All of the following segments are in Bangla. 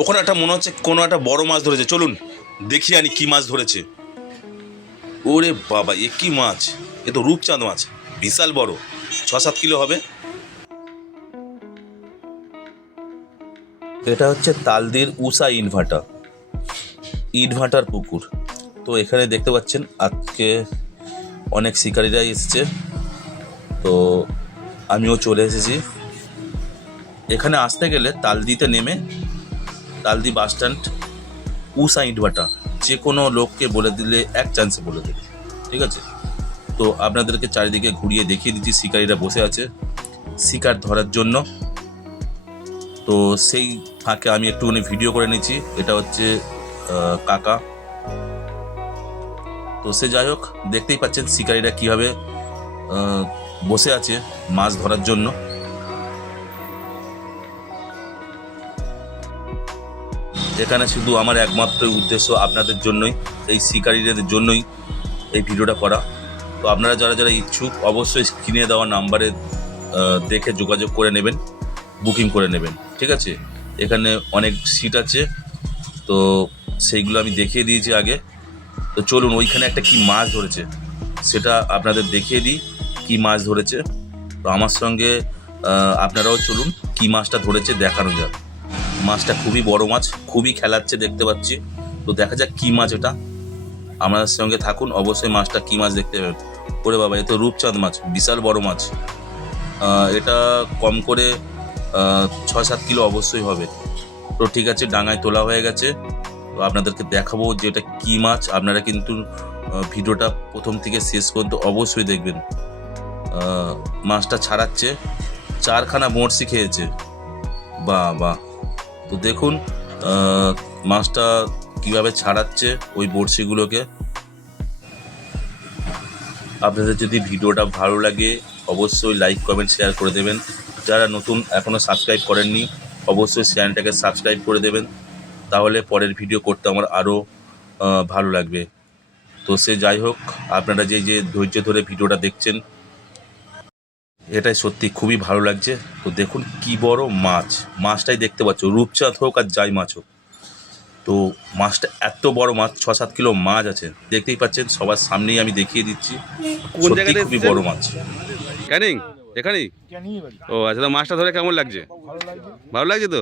ওখানে একটা মনে হচ্ছে কোনো একটা বড় মাছ ধরেছে, চলুন দেখি আনি কি মাছ ধরেছে। ওরে বাবা, এ কি মাছ! এ তো রূপচাঁদ মাছ, বিশাল বড়, 6-7 কিলো হবে। এটা হচ্ছে তালদির উষা ইটভাটার পুকুর। তো এখানে দেখতে পাচ্ছেন আজকে অনেক শিকারীরাই এসেছে, তো আমিও চলে এসেছি। এখানে আসতে গেলে তালদিতে নেমে তালদি বাস স্ট্যান্ড উষা ইটভাটা যে কোনো লোককে বলে দিলে এক চান্সে বলে দেবে, ঠিক আছে? তো আপনাদেরকে চারিদিকে ঘুরিয়ে দেখিয়ে দিচ্ছি, শিকারীরা বসে আছে শিকার ধরার জন্য। তো সেই ফাঁকে আমি একটুখানি ভিডিও করে নিচ্ছি। এটা হচ্ছে কাকা। তো সে যাই হোক, দেখতেই পাচ্ছেন শিকারীরা কীভাবে বসে আছে মাছ ধরার জন্য। এখানে শুধু আমার একমাত্র উদ্দেশ্য আপনাদের জন্যই, এই শিকারীদের জন্যই এই ভিডিওটা করা। তো আপনারা যারা যারা ইচ্ছুক অবশ্যই স্ক্রিনে দেওয়া নাম্বারে দেখে যোগাযোগ করে নেবেন, বুকিং করে নেবেন, ঠিক আছে? এখানে অনেক সিট আছে, তো সেইগুলো আমি দেখিয়ে দিয়েছি আগে। তো চলুন ওইখানে একটা কি মাছ ধরেছে সেটা আপনাদের দেখিয়ে দিই, কি মাছ ধরেছে। তো আমার সঙ্গে আপনারাও চলুন, কি মাছটা ধরেছে দেখানো যাক। মাছটা খুবই বড় মাছ, খুবই খেলাচ্ছে দেখতে পাচ্ছি। তো দেখা যাক কি মাছ এটা, আমাদের সঙ্গে থাকুন, অবশ্যই মাছটা কি মাছ দেখতে পাবেন। ওরে বাবা, এ তো রূপচাঁদ মাছ, বিশাল বড় মাছ। এটা কম করে 6-7 কিলো অবশ্যই হবে। তো ঠিক আছে, ডাঙায় তোলা হয়ে গেছে। তো আপনাদেরকে দেখাবো যে এটা কী মাছ। আপনারা কিন্তু ভিডিওটা প্রথম থেকে শেষ পর্যন্ত অবশ্যই দেখবেন। মাছটা ছাড়াচ্ছে, 4খানা বড়শি খেয়েছে, বাহ বাহ। তো দেখুন মাছটা কিভাবে ছাড়াচ্ছে ওই বড়শিগুলোকে। আপনাদের যদি ভিডিওটা ভালো লাগে অবশ্যই লাইক কমেন্ট শেয়ার করে দেবেন। যারা নতুন এখনও সাবস্ক্রাইব করেননি অবশ্যই চ্যানেলটাকে সাবস্ক্রাইব করে দেবেন, তাহলে পরের ভিডিও করতে আমার আরও ভালো লাগবে। তো সে যাই হোক, আপনারা যে যে ধৈর্য ধরে ভিডিওটা দেখছেন এটাই সত্যি খুবই ভালো লাগছে। তো দেখুন কি বড় মাছ, মাছটাই দেখতে পাচ্ছ, রূপচাঁদ হোক আর যাই মাছ হোক। তো মাছটা এত বড় মাছ, 6-7 কিলো মাছ আছে, দেখতেই পাচ্ছেন, সবার সামনেই আমি দেখিয়ে দিচ্ছি। কোন জায়গাতে খুবই বড় মাছ। ক্যানিং এখানেই? ও আচ্ছা, তো মাছটা ধরে কেমন লাগছে? ভালো লাগছে তো?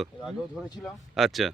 আচ্ছা।